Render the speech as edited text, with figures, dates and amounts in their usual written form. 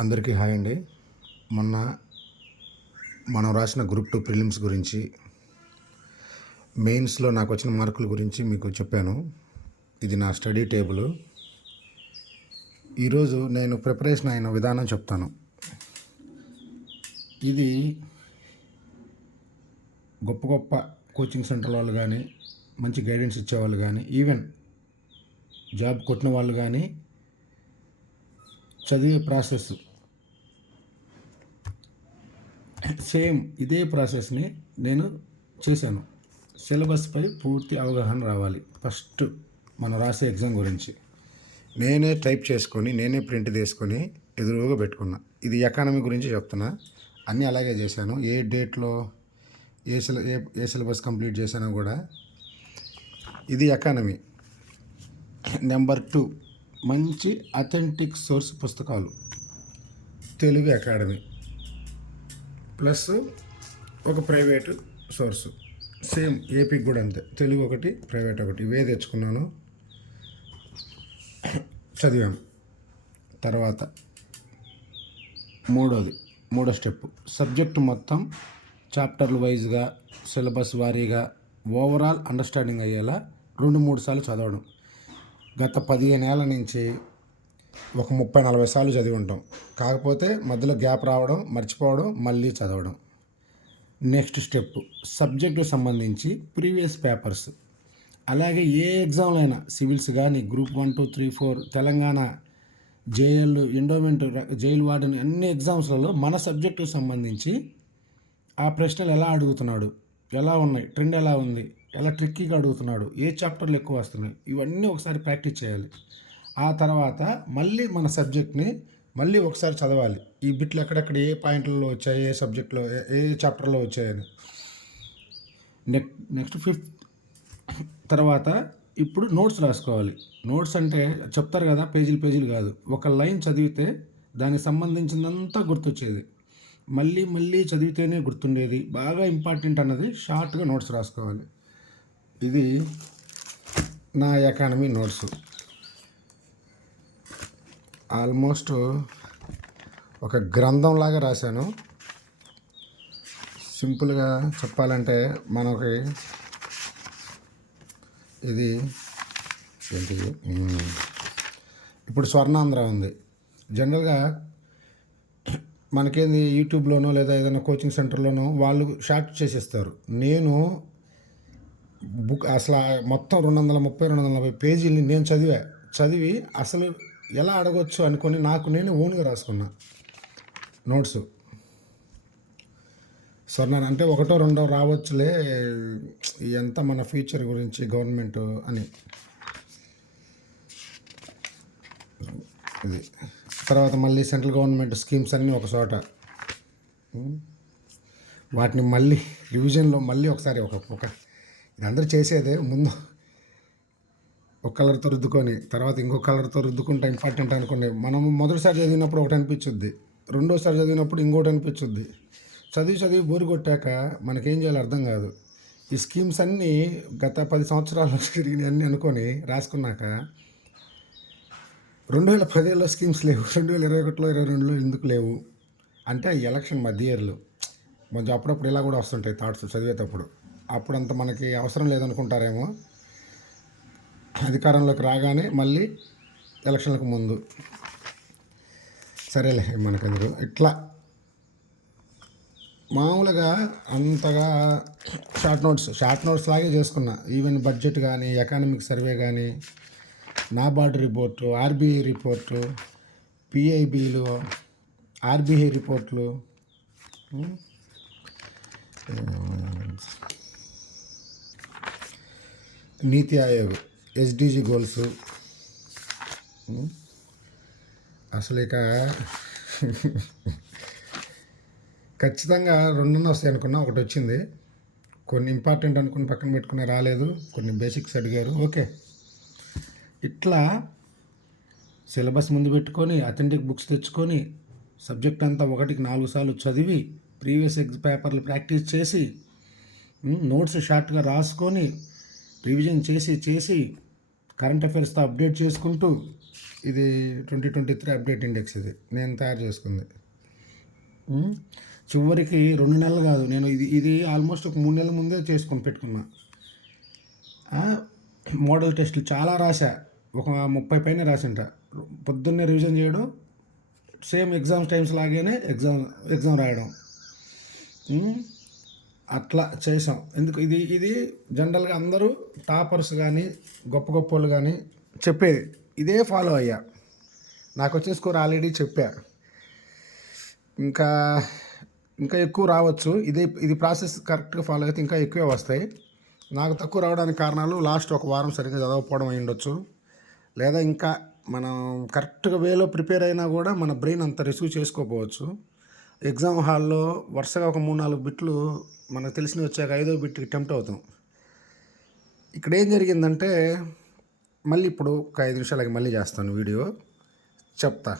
అందరికీ హాయ్ అండి. మొన్న మనం రాసిన గ్రూప్ 2 ప్రిలిమ్స్ గురించి, మెయిన్స్లో నాకు వచ్చిన మార్కుల గురించి మీకు చెప్పాను. ఇది నా స్టడీ టేబుల్. ఈరోజు నేను ప్రిపరేషన్ అయిన విధానం చెప్తాను. ఇది గొప్ప గొప్ప కోచింగ్ సెంటర్ వాళ్ళు కానీ, మంచి గైడెన్స్ ఇచ్చేవాళ్ళు కానీ, ఈవెన్ జాబ్ కొట్టిన వాళ్ళు కానీ చదివే ప్రాసెస్ సేమ్ ఇదే ప్రాసెస్ని నేను చేశాను. సిలబస్పై పూర్తి అవగాహన రావాలి. ఫస్ట్ మనం రాసే ఎగ్జామ్ గురించి నేనే టైప్ చేసుకొని, నేనే ప్రింట్ తీసుకొని ఎదురుగా పెట్టుకున్నా. ఇది ఎకానమీ గురించి చెప్తున్నా. అన్నీ అలాగే చేశాను. ఏ డేట్లో ఏ సిలబస్ కంప్లీట్ చేశానో కూడా. ఇది ఎకానమీ. నెంబర్ 2, మంచి అథెంటిక్ సోర్స్ పుస్తకాలు. తెలుగు అకాడమీ ప్లస్ ఒక ప్రైవేటు సోర్సు. సేమ్ ఏపీకి కూడా అంతే. తెలుగు ఒకటి, ప్రైవేట్ ఒకటి. ఇవే తెచ్చుకున్నాను, చదివాను. తర్వాత మూడో స్టెప్, సబ్జెక్టు మొత్తం చాప్టర్లు వైజ్గా, సిలబస్ వారీగా ఓవరాల్ అండర్స్టాండింగ్ అయ్యేలా 2-3 సార్లు చదవడం. గత 15 ఏళ్ళ నుంచి ఒక 30-40 సార్లు చదివి ఉంటాం. కాకపోతే మధ్యలో గ్యాప్ రావడం, మర్చిపోవడం, మళ్ళీ చదవడం. నెక్స్ట్ స్టెప్, సబ్జెక్టుకు సంబంధించి ప్రీవియస్ పేపర్స్. అలాగే ఏ ఎగ్జామ్లో అయినా, సివిల్స్ కానీ, group 1, 2, 3, 4, Telangana JL, endowment, jail warden, అన్ని ఎగ్జామ్స్లలో మన సబ్జెక్టుకు సంబంధించి ఆ ప్రశ్నలు ఎలా అడుగుతున్నాడు, ఎలా ఉన్నాయి, ట్రెండ్ ఎలా ఉంది, ఎలా ట్రిక్కీగా అడుగుతున్నాడు, ఏ చాప్టర్లు ఎక్కువ వస్తున్నాయి, ఇవన్నీ ఒకసారి ప్రాక్టీస్ చేయాలి. ఆ తర్వాత మళ్ళీ మన సబ్జెక్ట్ని మళ్ళీ ఒకసారి చదవాలి. ఈ బిట్లు ఎక్కడెక్కడ ఏ పాయింట్లలో వచ్చాయి, ఏ సబ్జెక్ట్లో ఏ చాప్టర్లో వచ్చాయని. నెక్స్ట్ 5th తర్వాత ఇప్పుడు నోట్స్ రాసుకోవాలి. నోట్స్ అంటే చెప్తారు కదా, పేజీలు కాదు. ఒక లైన్ చదివితే దానికి సంబంధించిందంతా గుర్తొచ్చేది. మళ్ళీ చదివితేనే గుర్తుండేది. బాగా ఇంపార్టెంట్ అన్నది షార్ట్గా నోట్స్ రాసుకోవాలి. ఇది నా ఎకానమీ నోట్స్. ఆల్మోస్ట్ ఒక గ్రంథంలాగా రాశాను. సింపుల్గా చెప్పాలంటే మనకి ఇది ఏంటి, ఇప్పుడు స్వర్ణాంధ్ర ఉంది. జనరల్గా మనకేంది, యూట్యూబ్లోనో లేదా ఏదైనా కోచింగ్ సెంటర్లోనో వాళ్ళు షార్ట్ చేసేస్తారు. నేను బుక్ అసలు మొత్తం 230-240 పేజీలని నేను చదివి అసలు ఎలా అడగొచ్చు అనుకొని నాకు నేను ఓన్గా రాసుకున్నా నోట్స్. స్వర్ణ అంటే 1-2 రావచ్చులే, ఎంత మన ఫ్యూచర్ గురించి గవర్నమెంట్ అని. ఇది తర్వాత మళ్ళీ సెంట్రల్ గవర్నమెంట్ స్కీమ్స్ అన్నీ ఒక చోట, వాటిని మళ్ళీ రివిజన్లో మళ్ళీ ఒకసారి ఒక ఇది అందరూ చేసేదే. ముందు ఒక కలర్తో రుద్దుకొని తర్వాత ఇంకో కలర్తో రుద్దుకుంటా ఇంపార్టెంట్ అనుకోండి. మనం మొదటిసారి చదివినప్పుడు ఒకటి అనిపించుద్ది, రెండోసారి చదివినప్పుడు ఇంకోటి అనిపించుద్ది. చదివి బోరు కొట్టాక మనకేం చేయాలో అర్థం కాదు. ఈ స్కీమ్స్ అన్నీ గత 10 సంవత్సరాలు తిరిగి అన్నీ అనుకొని రాసుకున్నాక 2017లో స్కీమ్స్ లేవు, 2021లో 2022లో ఎందుకు లేవు అంటే ఎలక్షన్ మధ్య ఇయర్లు కొంచెం అప్పుడప్పుడు ఇలా కూడా వస్తుంటాయి థాట్స్ చదివేటప్పుడు. అప్పుడంత మనకి అవసరం లేదనుకుంటారేమో. అధికారంలోకి రాగానే మళ్ళీ ఎలక్షన్లకు ముందు సరేలే మనకెందుకు. ఇట్లా మామూలుగా అంతగా షార్ట్ నోట్స్ లాగే చేసుకున్నా. ఈవెన్ బడ్జెట్ కానీ, ఎకానమిక్ సర్వే కానీ, నాబార్డు రిపోర్టు, ఆర్బీఐ రిపోర్టు, పిఐబీలు, ఆర్బీఐ రిపోర్ట్లు, నీతి ఆయోగ్, ఎస్డిజి గోల్స్. అసలు ఇక ఖచ్చితంగా 2 వస్తాయి అనుకున్నా, ఒకటి వచ్చింది. కొన్ని ఇంపార్టెంట్ అనుకుని పక్కన పెట్టుకునే రాలేదు, కొన్ని బేసిక్స్ అడిగారు. ఓకే, ఇట్లా సిలబస్ ముందు పెట్టుకొని అథెంటిక్ బుక్స్ తెచ్చుకొని సబ్జెక్ట్ అంతా 1కి 4 సార్లు చదివి ప్రీవియస్ పేపర్లు ప్రాక్టీస్ చేసి నోట్స్ షార్ట్గా రాసుకొని రివిజన్ చేసి కరెంట్ అఫైర్స్తో అప్డేట్ చేసుకుంటూ, ఇది 2023 అప్డేట్ ఇండెక్స్, ఇది నేను తయారు చేసుకుంది. చివరికి 2 నెలలు కాదు, నేను ఇది ఆల్మోస్ట్ ఒక 3 నెలల ముందే చేసుకొని పెట్టుకున్నా. మోడల్ టెస్టులు చాలా రాశా, ఒక 30 పైన రాసింట. పొద్దున్నే రివిజన్ చేయడం, సేమ్ ఎగ్జామ్స్ టైమ్స్ లాగానే ఎగ్జామ్ రాయడం, అట్లా చేసాం. ఎందుకు ఇది జనరల్గా అందరూ టాపర్స్ కానీ గొప్ప వాళ్ళు కానీ చెప్పేది ఇదే ఫాలో అయ్యా. నాకు వచ్చే స్కోర్ ఆల్రెడీ చెప్పా. ఇంకా ఎక్కువ రావచ్చు. ఇది ప్రాసెస్ కరెక్ట్గా ఫాలో అయితే ఇంకా ఎక్కువే వస్తాయి. నాకు తక్కువ రావడానికి కారణాలు లాస్ట్ ఒక వారం సరిగ్గా చదవకపోవడం అయి ఉండొచ్చు, లేదా ఇంకా మనం కరెక్ట్గా వేలో ప్రిపేర్ అయినా కూడా మన బ్రెయిన్ అంత రిసీవ్ చేసుకోకపోవచ్చు. ఎగ్జామ్ హాల్లో వరుసగా ఒక 3-4 బిట్లు మనకు తెలిసినవి వచ్చాక 5వ బిట్కి టెంప్ట్ అవుతాం. ఇక్కడ ఏం జరిగిందంటే, మళ్ళీ ఇప్పుడు ఒక 5 నిమిషాలకి మళ్ళీ చేస్తాను వీడియో, చెప్తా.